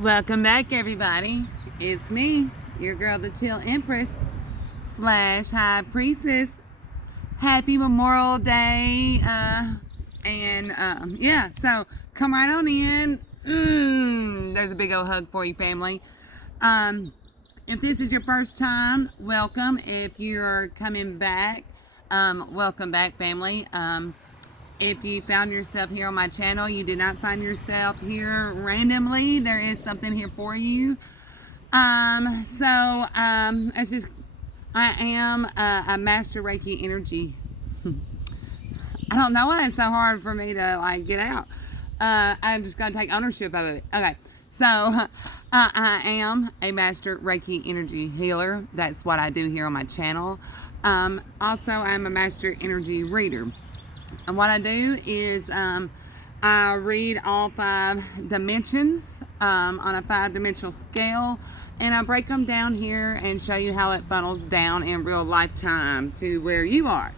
Welcome back, everybody. It's me, your girl, the Chill Empress / High Priestess. Happy Memorial Day. Yeah, so come right on in. There's a big old hug for you, family. If this is your first time, welcome. If you're coming back, welcome back, family. If you found yourself here on my channel, you did not find yourself here randomly. There is something here for you. It's just, I am a master Reiki energy. I don't know why it's so hard for me to get out. I'm just gonna take ownership of it. Okay, so I am a master Reiki energy healer. That's what I do here on my channel. Also, I'm a master energy reader. And what I do is I read all 5 dimensions on a 5-dimensional scale, and I break them down here and show you how it funnels down in real lifetime to where you are.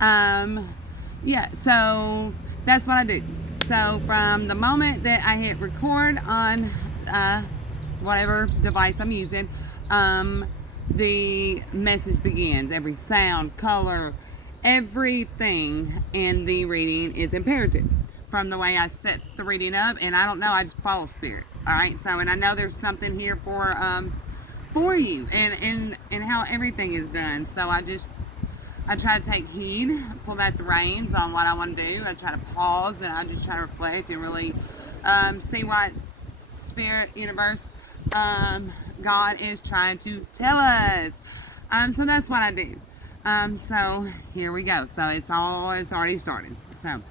Yeah, so that's what I do. So from the moment that I hit record on whatever device I'm using, the message begins. Every sound, color, everything in the reading is imperative from the way I set the reading up, and I don't know, I just follow spirit. All right, so and I know there's something here for you and how everything is done. So I try to take heed, pull back the reins on what I want to do. I try to pause and I just try to reflect and really see what spirit, universe, God is trying to tell us. So that's what I do. So here we go. So it's already started. So,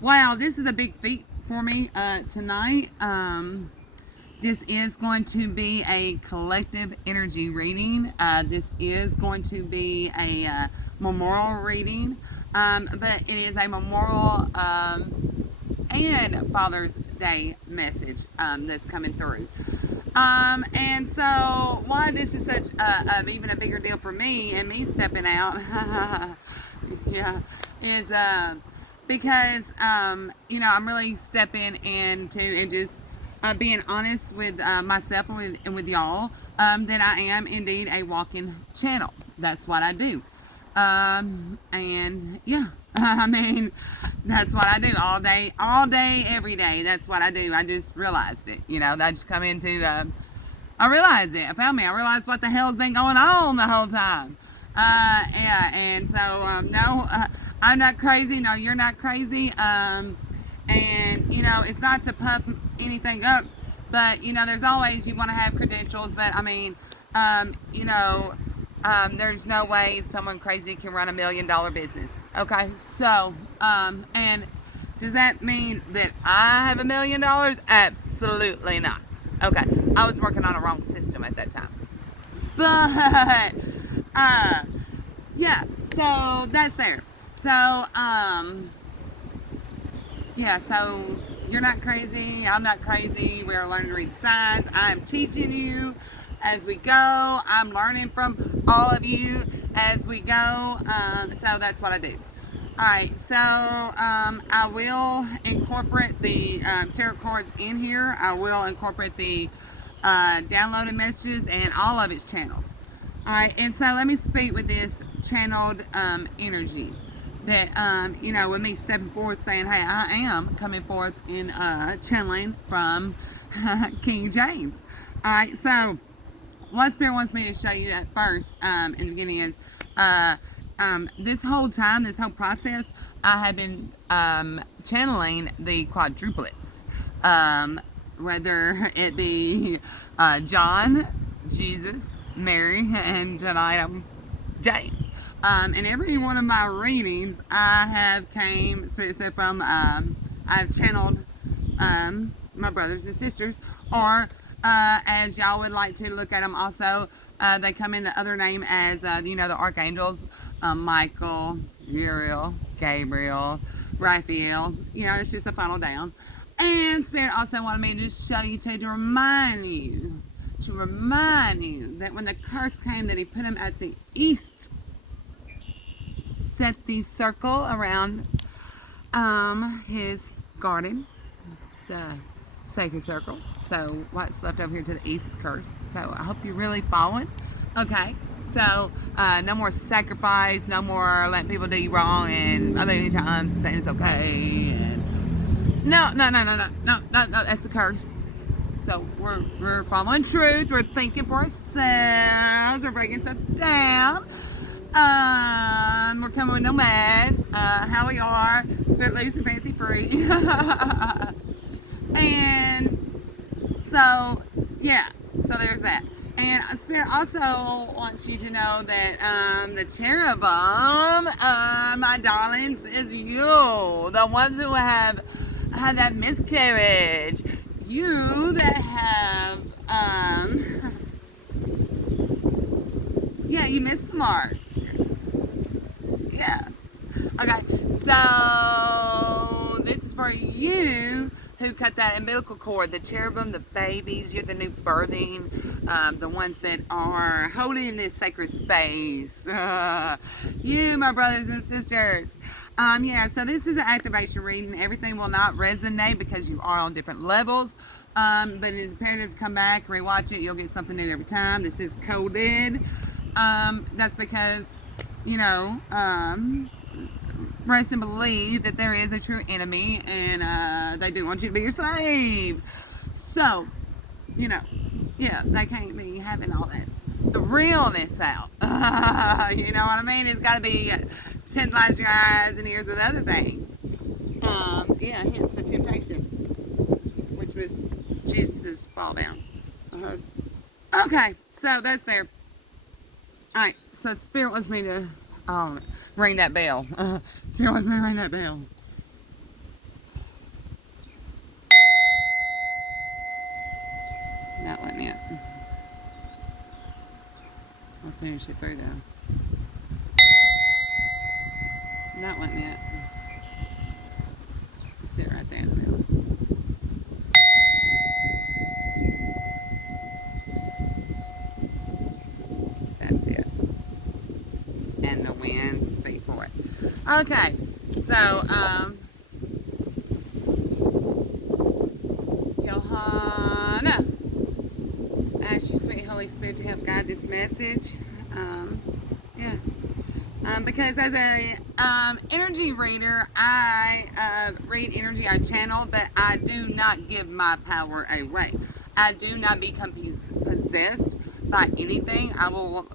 wow, this is a big feat for me, tonight. This is going to be a collective energy reading. This is going to be a memorial reading, but it is a memorial, and Father's Day message, that's coming through. And so why this is such even a bigger deal for me and me stepping out, yeah, is because I'm really stepping into and just being honest with myself and with y'all, that I am indeed a walking channel. That's what I do. And yeah, I mean, that's what I do all day, every day. That's what I do. I just realized it, I just come into, I realized it. I found me. I realized what the hell's been going on the whole time. Yeah, and so, no, I'm not crazy. No, you're not crazy. And, it's not to puff anything up, but, there's always, you want to have credentials, but, I mean, there's no way someone crazy can run $1 million business. Okay, so, and does that mean that I have $1 million? Absolutely not. Okay, I was working on a wrong system at that time. But, yeah, so that's there. So, yeah, so you're not crazy, I'm not crazy. We're learning to read signs. I'm teaching you as we go. I'm learning from all of you as we go. So that's what I do. Alright, so I will incorporate the tarot cards in here. I will incorporate the downloaded messages, and all of it's channeled. Alright, and so let me speak with this channeled energy. That, with me stepping forward saying, hey, I am coming forth in channeling from King James. Alright, so what Spirit wants me to show you at first, in the beginning is, this whole time, this whole process, I have been channeling the quadruplets. Whether it be John, Jesus, Mary, and tonight I'm James. In every one of my readings, I have from, I've channeled my brothers and sisters, or as y'all would like to look at them also, they come in the other name as, the archangels, Michael, Uriel, Gabriel, Raphael. It's just a funnel down. And Spirit also wanted me to show you to remind you that when the curse came, that he put him at the east. Set the circle around his garden, the sacred circle. So what's left over here to the east is cursed. So I hope you're really following. Okay. So no more sacrifice, no more letting people do you wrong and other times saying it's okay. And no, that's the curse. So we're following truth. We're thinking for ourselves. We're breaking stuff down. We're coming with no mess. How we are, but loose and fancy free. And so, yeah. So there's that. And Spirit also wants you to know that the cherubim, my darlings, is you. The ones who have had that miscarriage. You that have, yeah, you missed the mark. Yeah. Okay, so this is for you who cut that umbilical cord, the cherubim, the babies, you're the new birthing, the ones that are holding this sacred space. You, my brothers and sisters. Yeah, so this is an activation reading. Everything will not resonate because you are on different levels. But it is imperative to come back, rewatch it. You'll get something new every time. This is coded. That's because, you know, rest and believe that there is a true enemy and they do want you to be your slave. So, you know, yeah, they can't be having all that, the realness out. You know what I mean? It's got to be tantalize your eyes and ears with other things. Yeah, hence the temptation, which was Jesus' fall down. Okay, so that's there. Alright, so Spirit wants me to ring that bell. Spirit wants me to ring that bell. That wasn't it. I'll finish it through though. That wasn't it. Sit right there in the middle. That's it. And the winds speak for it. Okay, so Johanna, ask you, sweet Holy Spirit, to help guide this message. Yeah. Because as a energy reader, I read energy, I channel, but I do not give my power away. I do not become possessed by anything. I will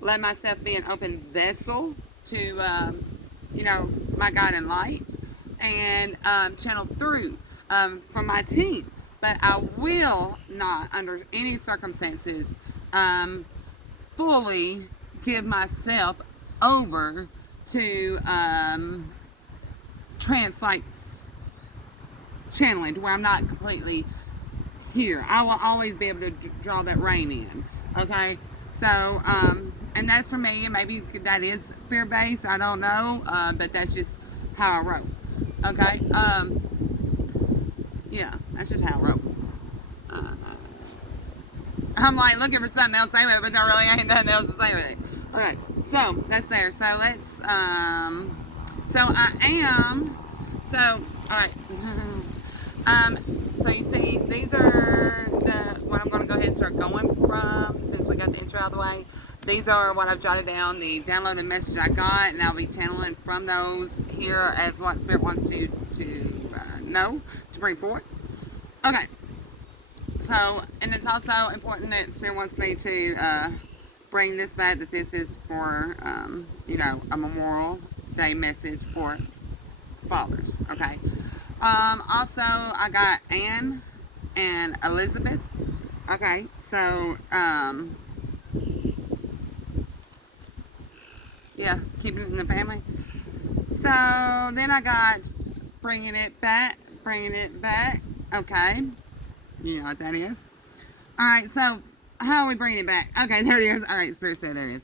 let myself be an open vessel to, you know, my God and light, and channel through from my team. But I will not, under any circumstances, fully give myself over to translate channeling to where I'm not completely here. I will always be able to draw that rain in. Okay, so and that's for me, and maybe that is fear-based, I don't know, but that's just how I wrote. Okay, yeah, that's just how I wrote. I'm like looking for something else to say with it, but there really ain't nothing else to say with it. Okay, so that's there. So let's, so I am, so, alright. So you see, these are what I'm going to go ahead and start going from, since we got the intro out of the way. These are what I've jotted down, the downloaded message I got, and I'll be channeling from those here as what Spirit wants to know, to bring forward. Okay. So, and it's also important that Spirit wants me to bring this back, that this is for, you know, a Memorial Day message for fathers, okay? Also, I got Anne and Elizabeth, okay? So, yeah, keeping it in the family. So, then I got bringing it back, okay? You know what that is. Alright, so how are we bringing it back? Okay, there it is. Alright, Spirit said there it is.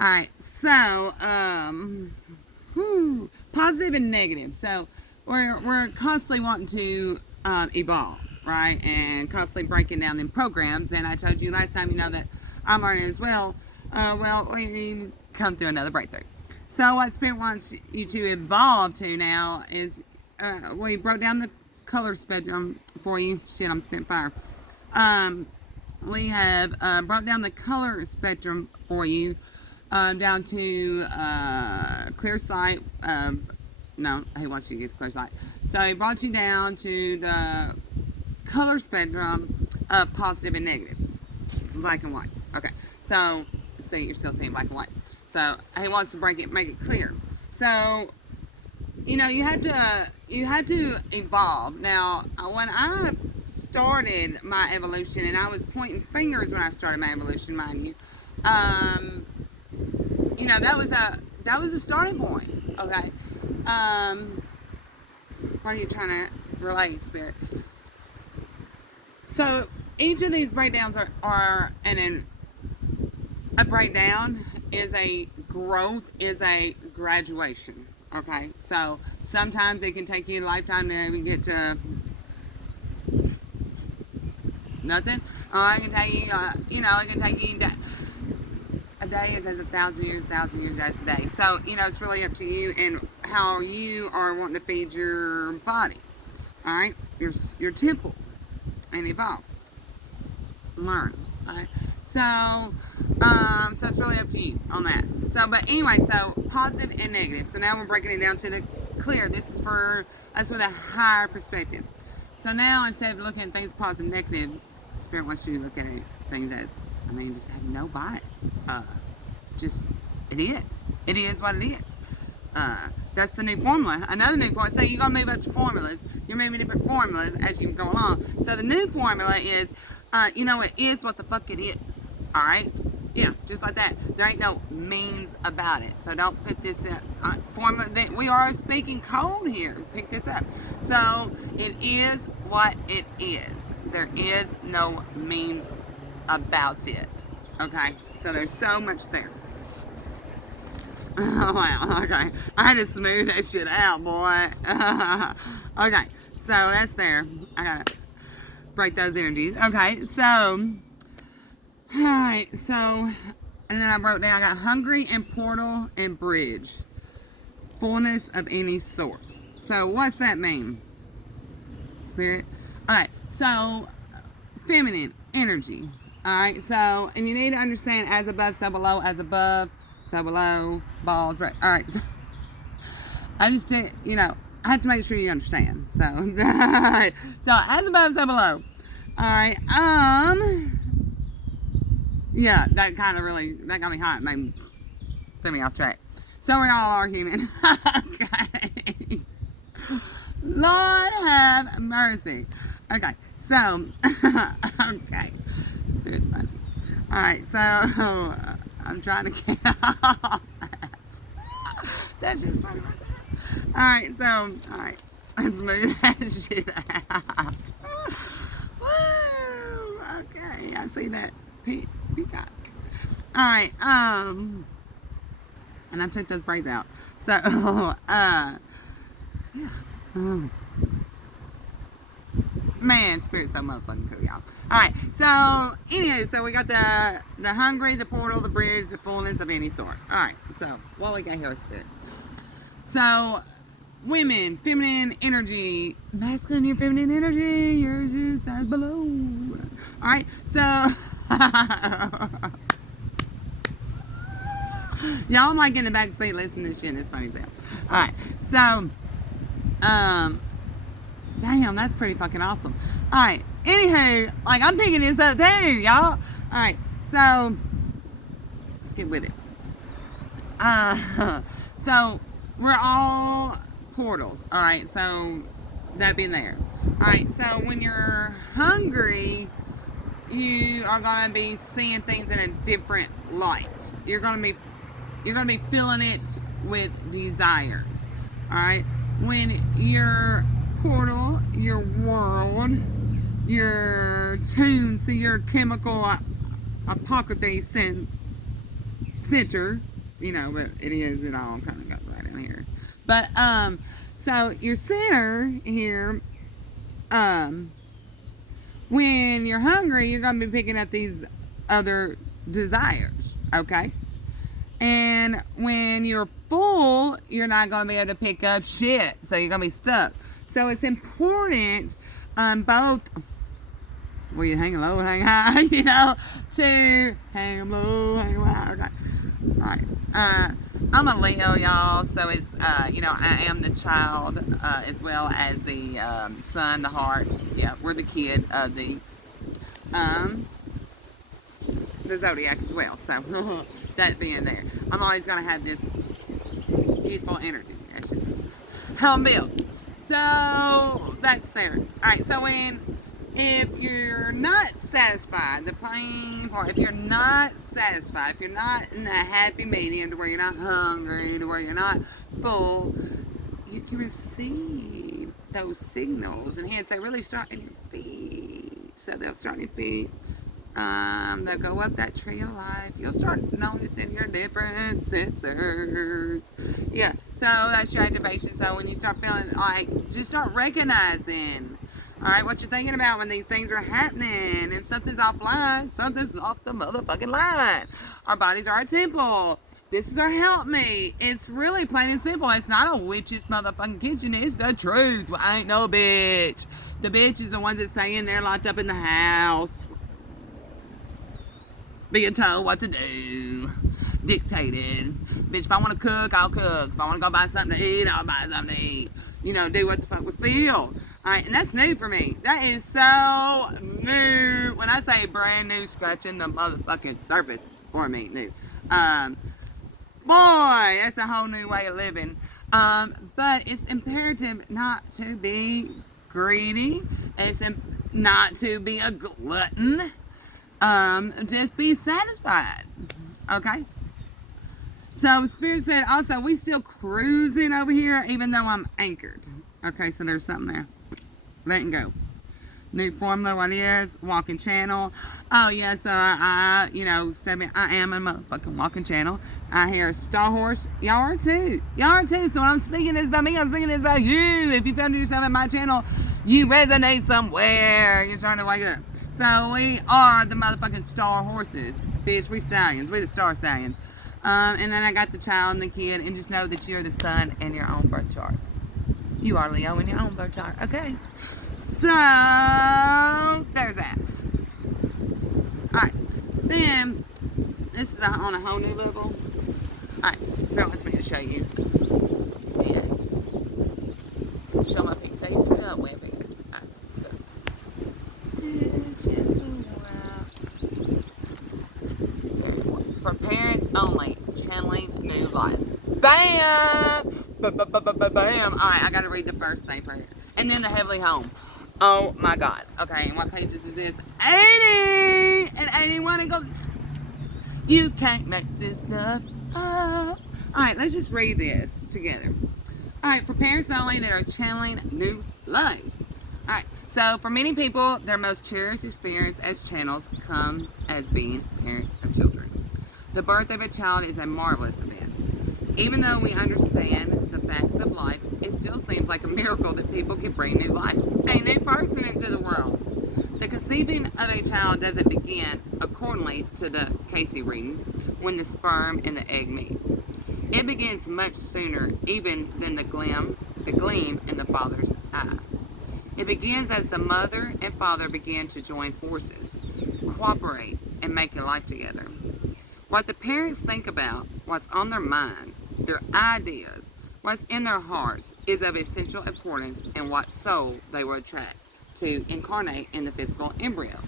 Alright, so, positive and negative. So, we're constantly wanting to evolve, right? And constantly breaking down them programs. And I told you last time, you know, that I'm learning as well. Well, we come through another breakthrough. So what Spirit wants you to evolve to now is, we broke down the color spectrum for you. Shit, I'm spent fire. We have brought down the color spectrum for you down to clear sight. No, he wants you to get clear sight. So he brought you down to the color spectrum of positive and negative, black and white. Okay, so see, you're still seeing black and white. So he wants to make it clear. So you know, you had to evolve. Now, when I started my evolution, and I was pointing fingers when I started my evolution, mind you, you know, that was a starting point. Okay. What are you trying to relate, Spirit? So each of these breakdowns are a breakdown is a growth, is a graduation. Okay, so sometimes it can take you a lifetime to even get to nothing, or it can take you, you know, it can take you a day is as 1,000 years, 1,000 years as a day. So, you know, it's really up to you and how you are wanting to feed your body, all right, your temple, and evolve, learn, all right? So it's really up to you on that. So, but anyway, so positive and negative. So now we're breaking it down to the clear. This is for us with a higher perspective. So now instead of looking at things positive and negative, Spirit wants you to look at things as, I mean, just have no bias. Just, it is. It is what it is. That's the new formula. Another new formula. So you're going to move up to formulas. You're moving different formulas as you go along. So the new formula is, you know, it is what the fuck it is. All right? Yeah, just like that. There ain't no means about it. So don't put this formula. We are speaking code here. Pick this up. So it is what it is. There is no means about it. Okay? So there's so much there. Oh, wow. Okay. I had to smooth that shit out, boy. Okay. So that's there. I gotta break those energies. Okay. So, alright. So, and then I wrote down, I got hungry and portal and bridge. Fullness of any sort. So, what's that mean? Spirit? Alright. So, feminine energy. Alright. So, and you need to understand as above, so below, as above, so below, balls, right? All right. So I just did, you know, I have to make sure you understand. So, so as above, so below. All right. Yeah, that kind of really, that got me hot. Made threw me off track. So we all are human. Okay. Lord have mercy. Okay. So, okay. Spirit's funny. All right. So. I'm trying to get off that. That shit's funny right there. Alright, so, alright. Let's move that shit out. Woo! Okay, I see that peacock. Alright, and I took those braids out. So, yeah. Man, Spirit's so motherfucking cool, y'all. Alright, so, anyway, so we got the hungry, the portal, the bridge, the fullness of any sort. Alright, so, what we got here, Spirit? So, women, feminine energy, masculine, your feminine energy, yours is as below. Alright, so, y'all might get in the back seat listening to this shit, it's funny as hell. Alright, so, damn, that's pretty fucking awesome. Alright, anywho, like, I'm picking this up too, y'all. Alright, so, let's get with it. So, we're all portals. Alright, so, that being there. Alright, so when you're hungry, you are going to be seeing things in a different light. You're going to be filling it with desires. Alright, when you're portal, your world, your tune, so your chemical apocalypse center, you know, but it all kind of got right in here. But, so your center here, when you're hungry, you're going to be picking up these other desires, okay? And when you're full, you're not going to be able to pick up shit, so you're going to be stuck. So it's important, both, where you hang low, hang high, you know, to hang low, hang high. Okay. All right. I'm a Leo, y'all, so it's, you know, I am the child, as well as the son, the heart. Yeah, we're the kid of the zodiac as well. So that being there, I'm always gonna have this youthful energy. That's just how I'm built. So that's there. All right. So if you're not satisfied, the plain part, if you're not satisfied, if you're not in a happy medium to where you're not hungry, to where you're not full, you can receive those signals, and hence they really start in your feet. So they'll start in your feet. They'll go up that tree of life. You'll start noticing your different sensors. Yeah, so that's your activation. So when you start feeling like, just start recognizing, all right, what you're thinking about when these things are happening. If something's offline, something's off the motherfucking line. Our bodies are our temple. This is our helpmate. It's really plain and simple. It's not a witch's motherfucking kitchen. It's the truth. Well, I ain't no bitch. The bitch is the ones that stay in there locked up in the house, being told what to do, dictated. Bitch, if I want to cook, I'll cook. If I want to go buy something to eat, I'll buy something to eat. You know, do what the fuck we feel. Alright, and that's new for me. That is so new. When I say brand new, scratching the motherfucking surface for me, new. Boy, that's a whole new way of living. But it's imperative not to be greedy. It's not to be a glutton. Just be satisfied. Okay? So Spirit said also, we still cruising over here even though I'm anchored. Okay, so there's something there. Letting go. New formula, what is? Walking channel. Oh yeah, so I am a motherfucking walking channel. I hear a Star Horse. Y'all are too. Y'all are too. So when I'm speaking this about me, I'm speaking this about you. If you found yourself in my channel, you resonate somewhere. You're starting to wake up. So we are the motherfucking Star Horses. Bitch, we stallions. We the Star Stallions. And then I got the child and the kid, and just know that you're the sun in your own birth chart. You are Leo in your own birth chart. Okay. So there's that. Alright. Then this is on a whole new level. Alright, Spirit wants me to show you. Yes. Show my fixation up way bigger. Alright. It's just for parents only. Channeling new life. Bam! Bam! Alright, I gotta read the first thing first. And then the heavenly home. Oh my God. Okay, and what pages is this? 80 and 81. And go. You can't make this stuff up. Alright, let's just read this together. Alright, for parents only that are channeling new life. Alright, so for many people, their most cherished experience as channels comes as being parents of children. The birth of a child is a marvelous event. Even though we understand the facts of life, it still seems like a miracle that people can bring new life, a new person into the world. The conceiving of a child doesn't begin, accordingly to the Casey readings, when the sperm and the egg meet. It begins much sooner even than the gleam in the father's eye. It begins as the mother and father begin to join forces, cooperate, and make a life together. What the parents think about, what's on their minds, their ideas, what's in their hearts is of essential importance in what soul they will attract to incarnate in the physical embryo.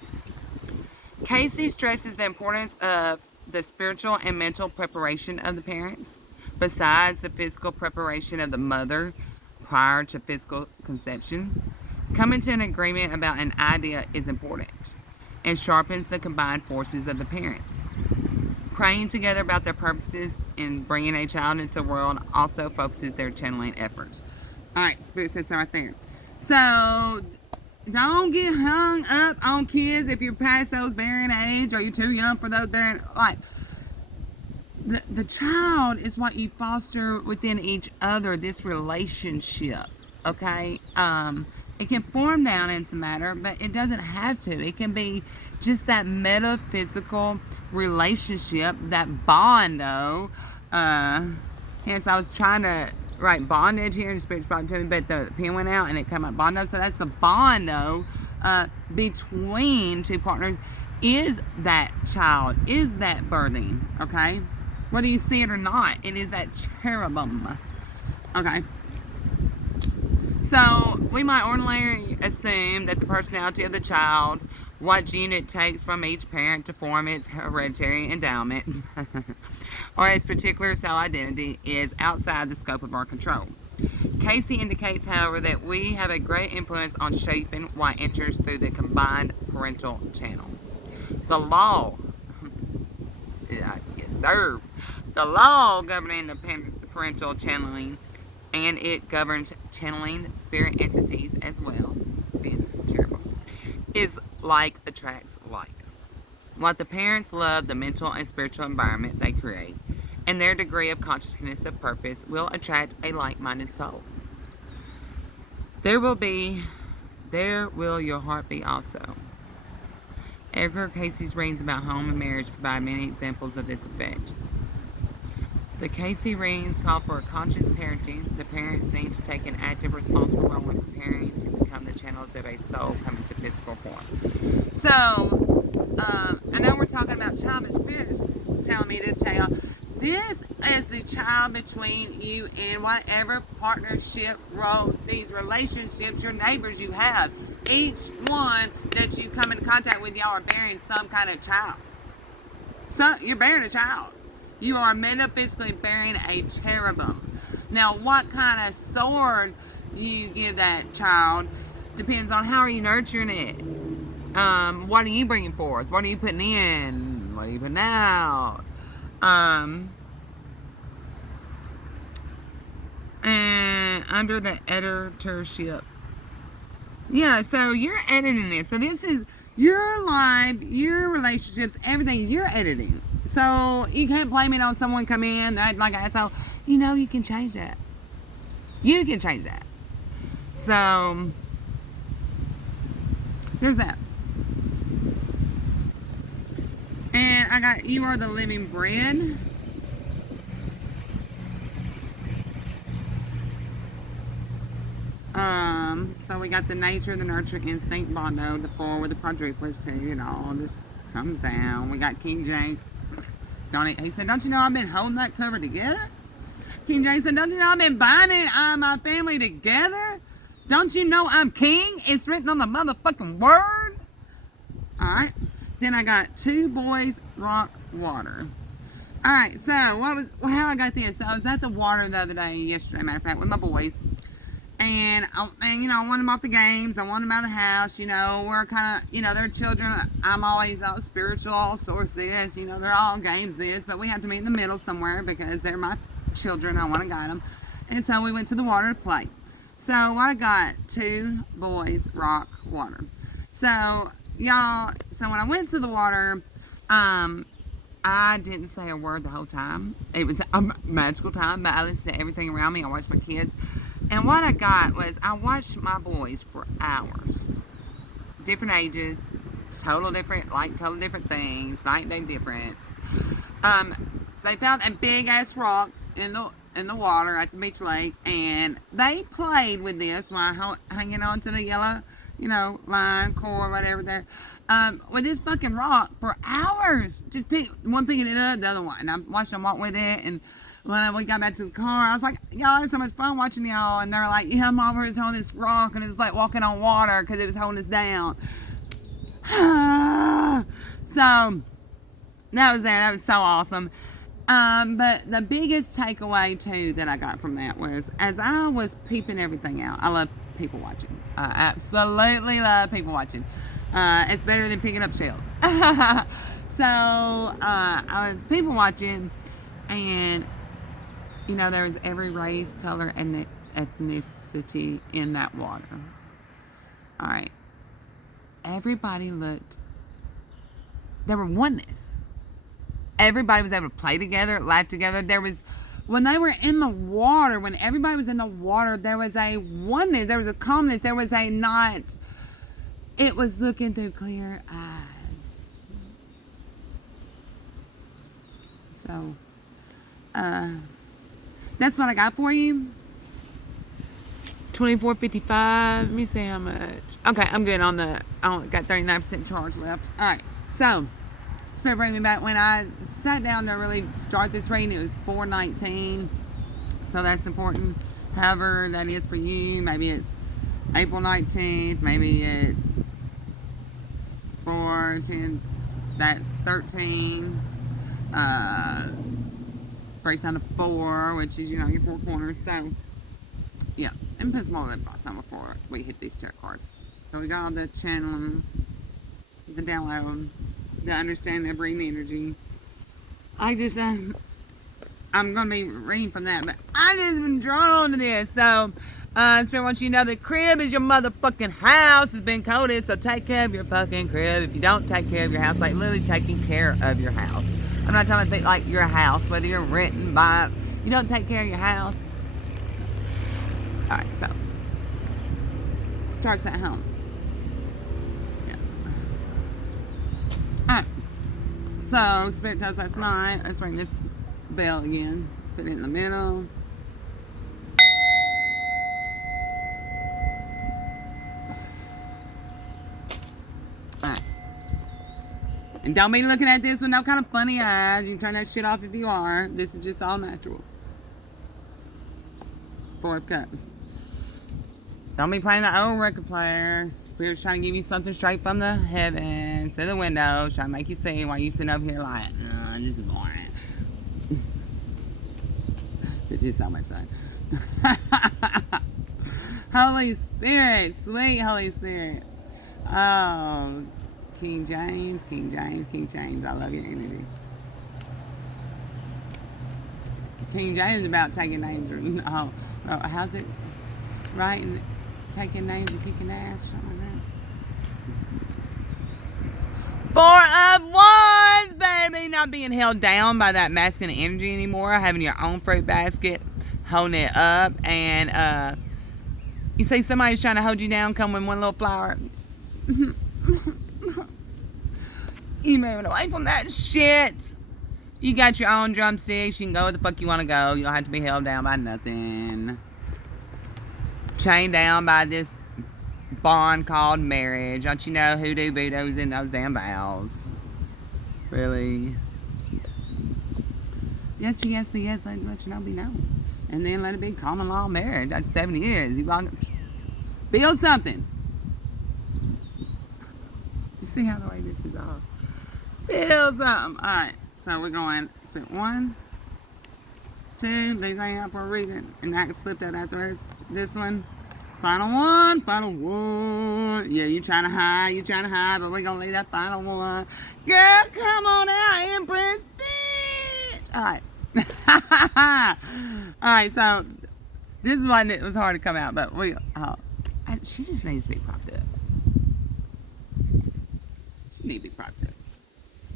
Casey stresses the importance of the spiritual and mental preparation of the parents, besides the physical preparation of the mother prior to physical conception. Coming to an agreement about an idea is important and sharpens the combined forces of the parents. Praying together about their purposes in bringing a child into the world also focuses their channeling efforts. Alright, Spirit says right there. So, don't get hung up on kids if you're past those bearing age or you're too young for those bearing. Like, the child is what you foster within each other, this relationship. Okay? It can form down into matter, but it doesn't have to. It can be just that metaphysical relationship, that bond, though. Hence, I was trying to right bondage here in spiritual bondage, but the pen went out and it came up bondo. So that's the bondo between two partners. Is that child? Is that birthing? Okay, whether you see it or not, it is that cherubim. Okay. So we might ordinarily assume that the personality of the child, what gene it takes from each parent to form its hereditary endowment, or its particular cell identity, is outside the scope of our control. Casey indicates, however, that we have a great influence on shaping what enters through the combined parental channel. The law, yes sir, the law governing the parental channeling, and it governs channeling spirit entities as well, being terrible, is like attracts like. What the parents love, the mental and spiritual environment they create, and their degree of consciousness of purpose will attract a like-minded soul. There will your heart be also. Edgar Casey's readings about home and marriage provide many examples of this effect. The Casey readings call for a conscious parenting. The parents need to take an active, responsible role in preparing to become the channels of a soul coming to physical form. So, I know we're talking about child, but Spirit is telling me to tell you, this is the child between you and whatever partnership roles, these relationships, your neighbors you have. Each one that you come into contact with, y'all are bearing some kind of child. So, you're bearing a child. You are metaphysically bearing a cherubim. Now, what kind of sword you give that child depends on how are you nurturing it. What are you bringing forth? What are you putting in? What are you putting out? And under the editorship. Yeah, so you're editing this. So this is your life, your relationships, everything you're editing. So you can't blame it on someone come in that like that. So you can change that. You can change that. So there's that. And I got you are the living bread. So we got the nature, the nurture, instinct, bondo, the four with the quadruplets too, all just comes down. We got King James. He said, don't you know I've been holding that cover together? King James said, don't you know I've been binding my family together? Don't you know I'm king? It's written on the motherfucking word. Alright. Then I got two boys, rock, water. Alright, so how I got this. So I was at the water the other day, yesterday, matter of fact, with my boys. And I want them off the games. I want them out of the house. We're kind of, they're children. I'm always all spiritual, all sorts this. They're all games this. But we have to meet in the middle somewhere because they're my children. I want to guide them. And so we went to the water to play. So I got two boys, rock, water. So, y'all, when I went to the water, I didn't say a word the whole time. It was a magical time, but I listened to everything around me. I watched my kids. And what I got was I watched my boys for hours. Different ages, totally different things, night and day difference. They found a big ass rock in the water at the beach lake, and they played with this while hanging on to the yellow, line, cord, whatever there. With this fucking rock for hours. Just one picking it up, the other one. And I watched them walk with it, and when we got back to the car, I was like, y'all had so much fun watching y'all. And they're like, yeah, Mom was holding this rock, and it was like walking on water because it was holding us down. So, that was there. That was so awesome. But the biggest takeaway, too, that I got from that was, as I was peeping everything out, I love people watching. I absolutely love people watching. It's better than picking up shells. So, I was people watching, and there was every race, color, and ethnicity in that water. All right. Everybody looked, there were oneness. Everybody was able to play together, laugh together. When they were in the water, when everybody was in the water, there was a oneness, there was a calmness, there was a not, it was looking through clear eyes. So, that's what I got for you. 24.55. Let me see how much. Okay, I'm good on the. I only got 39% charge left. All right, so Spirit bring me back when I sat down to really start this reading. It was 4:19, so that's important. However that is for you. Maybe it's April 19th. Maybe it's 4:10. That's 13. Breaks down to 4, which is your 4 corners. So yeah, and put some more lip gloss on before we hit these tarot cards. So we got all the channeling, the download, the understanding of breathing energy. I just, I'm going to be reading from that, but I just been drawn to this. So, Spirit wants you to know the crib is your motherfucking house. It's been coded, so take care of your fucking crib. If you don't take care of your house, like literally taking care of your house. I'm not talking about like your house, whether you're renting, buy it. You don't take care of your house. Alright, so starts at home. Yeah. Alright. So Spirit tells us tonight. Let's ring this bell again. Put it in the middle. Alright. And don't be looking at this with no kind of funny eyes. You can turn that shit off if you are. This is just all natural. 4 of Cups. Don't be playing the old record player. Spirit's trying to give you something straight from the heavens, to the window, trying to make you see while you sitting over here like, this is boring. Which is so much fun. Holy Spirit, sweet Holy Spirit. Oh, King James, King James, King James. I love your energy. King James is about taking names. Oh, how's it? Right? And taking names and kicking ass, something like that. 4 of Wands, baby. Not being held down by that masculine energy anymore. Having your own fruit basket, holding it up, and you see somebody's trying to hold you down, come with one little flower. You moving away from that shit. You got your own drumsticks. You can go where the fuck you want to go. You don't have to be held down by nothing. Chained down by this bond called marriage. Don't you know hoodoo voodoo's in those damn vows? Really? Yes, yes, but yes, let you know, be no. And then let it be common law marriage. That's 7 years. You want to build something. You see how the way this is all? Build something. Alright, so we're going, split 1, 2, these ain't out for a reason. And I can slip that afterwards. This one. Final one. Yeah, you trying to hide, but we're gonna leave that final one. Girl, come on out, Empress, bitch. Alright. Alright, so this is one that was hard to come out, but she just needs to be propped up. She needs to be propped up.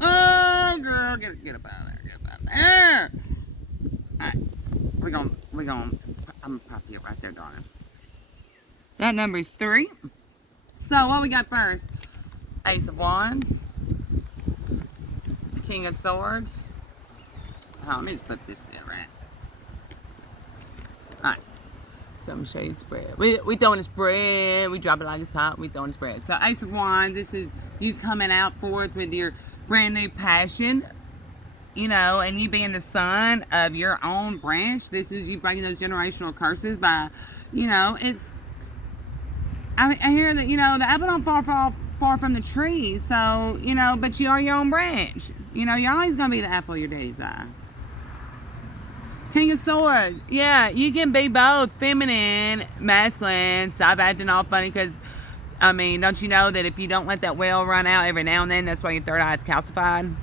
Oh, girl, get up out of there, get up out of there. Alright, we're gonna, I'm gonna prop you right there, darling. That number is 3. So what we got first? Ace of Wands, King of Swords. Let me just put this in right. Alright. Some shade spread. We throwing a spread. We drop it like it's hot. We throwing a spread. So Ace of Wands, this is you coming out forth with your brand new passion. You know, and you being the son of your own branch. This is you breaking those generational curses by, you know, it's I hear that, you know, the apple don't fall far from the tree. So, you know, but you are your own branch. You know, you're always going to be the apple of your daddy's eye. King of Swords. Yeah, you can be both feminine, masculine, stop acting all funny. Because, I mean, don't you know that if you don't let that well run out every now and then, that's why your third eye is calcified?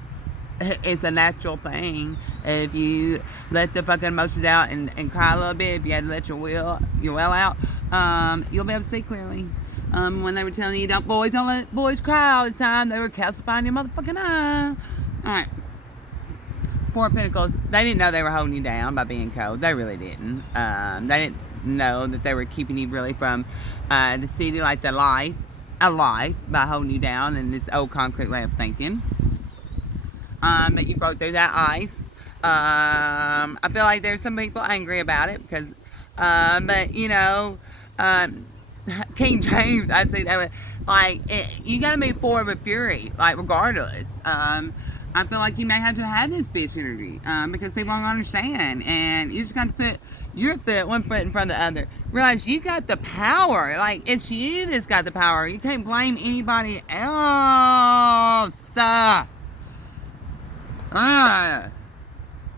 It's a natural thing. If you let the fucking emotions out and cry a little bit, if you had to let your well out, you'll be able to see clearly. When they were telling you, don't let boys cry all the time, they were calcifying your motherfucking eye. Alright. 4 of Pentacles. They didn't know they were holding you down by being cold. They really didn't. They didn't know that they were keeping you really from the city, like the life, by holding you down in this old concrete way of thinking. That you broke through that ice. I feel like there's some people angry about it because, but you know, King James, I say that way. Like, you gotta move forward with fury, like, regardless. I feel like you may have to have this bitch energy, because people don't understand, and you just got to put your foot, one foot in front of the other. Realize you got the power. Like, it's you that's got the power. You can't blame anybody else.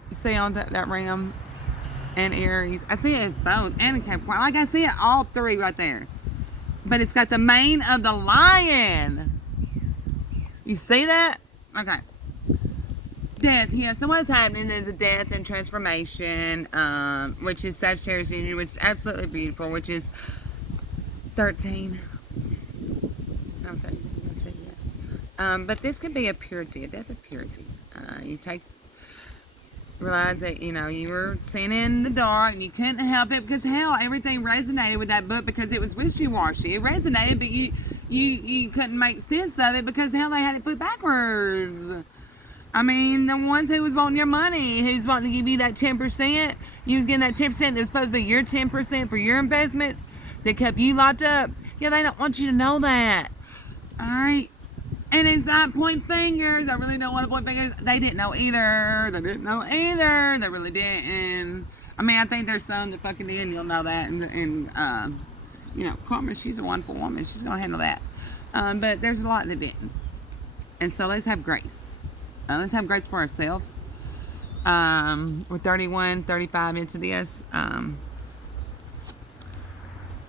You see on that ram and Aries, I see it as both and a Capricorn. Like, I see it all three right there. But it's got the mane of the lion. You see that? Okay. Death, yeah. So what's happening is a death and transformation, which is Sagittarius energy, which is absolutely beautiful, which is 13. Okay, that's it, yeah. But this could be a purity, a death of purity. You realize that, you know, you were sitting in the dark and you couldn't help it, because hell, everything resonated with that book because it was wishy-washy. It resonated, but you couldn't make sense of it because hell, they had it flipped backwards. I mean, the ones who was wanting your money, who's wanting to give you that 10%, you was getting that 10% that was supposed to be your 10% for your investments that kept you locked up. Yeah, they don't want you to know that. Alright? And it's not point fingers. I really don't want to point fingers. They didn't know either. They didn't know either. They really didn't. I mean, I think there's some that fucking did, and you'll know that. And you know, Karma, she's a wonderful woman. She's going to handle that. But there's a lot that didn't. And so let's have grace. Let's have grace for ourselves. We're 31, 35 into this.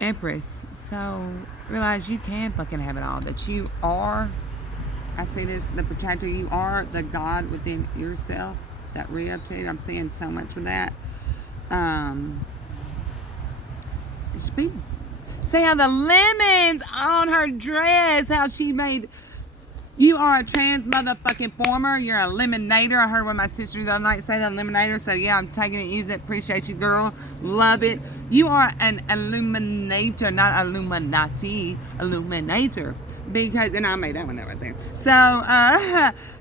Empress. So realize you can fucking have it all. That you are, I see this, the protector. You are the God within yourself. That re-update. I'm seeing so much with that. It should be. See how the lemons on her dress, how she made. You are a trans motherfucking former. You're a eliminator. I heard one of my sisters the other night say that, eliminator. So yeah, I'm taking it, using it. Appreciate you, girl. Love it. You are an illuminator, not Illuminati. Illuminator. Because, and I made that one up right there. So,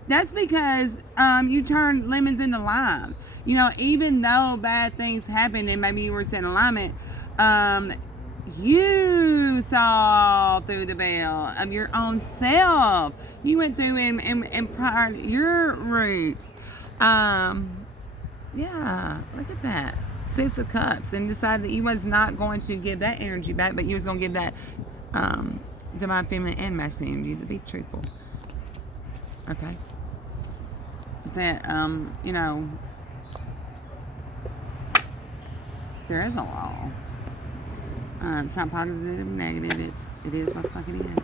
that's because you turn lemons into lime. You know, even though bad things happen and maybe you were set in alignment, you saw through the veil of your own self. You went through and prior your roots. Yeah, look at that. 6 of Cups, and decided that you was not going to give that energy back, but you was going to give that divine feminine and masculine energy, to be truthful. Okay. That, you know, there is a law. It's not positive, negative. It is what the fuck it is.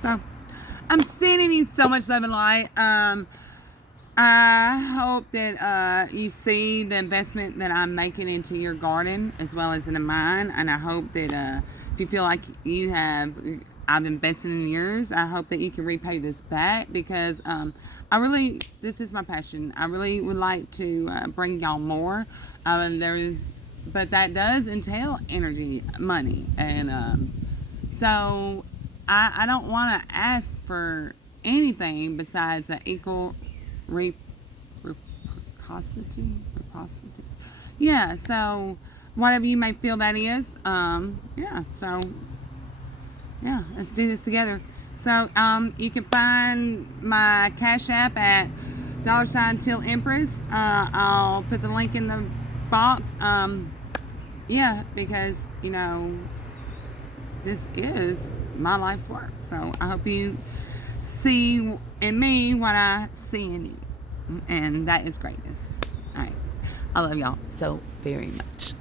So, I'm sending you so much love and light. I hope that you see the investment that I'm making into your garden as well as into mine. And I hope that if you feel like I've invested in yours, I hope that you can repay this back, because this is my passion. I really would like to bring y'all more. But that does entail energy, money, and so I don't want to ask for anything besides an equal reciprocity. Yeah, so whatever you may feel that is, yeah. So yeah, let's do this together. So you can find my Cash App at $Till Empress. I'll put the link in the box. Yeah, because, you know, this is my life's work. So I hope you see in me what I see in you. And that is greatness. All right. I love y'all so very much.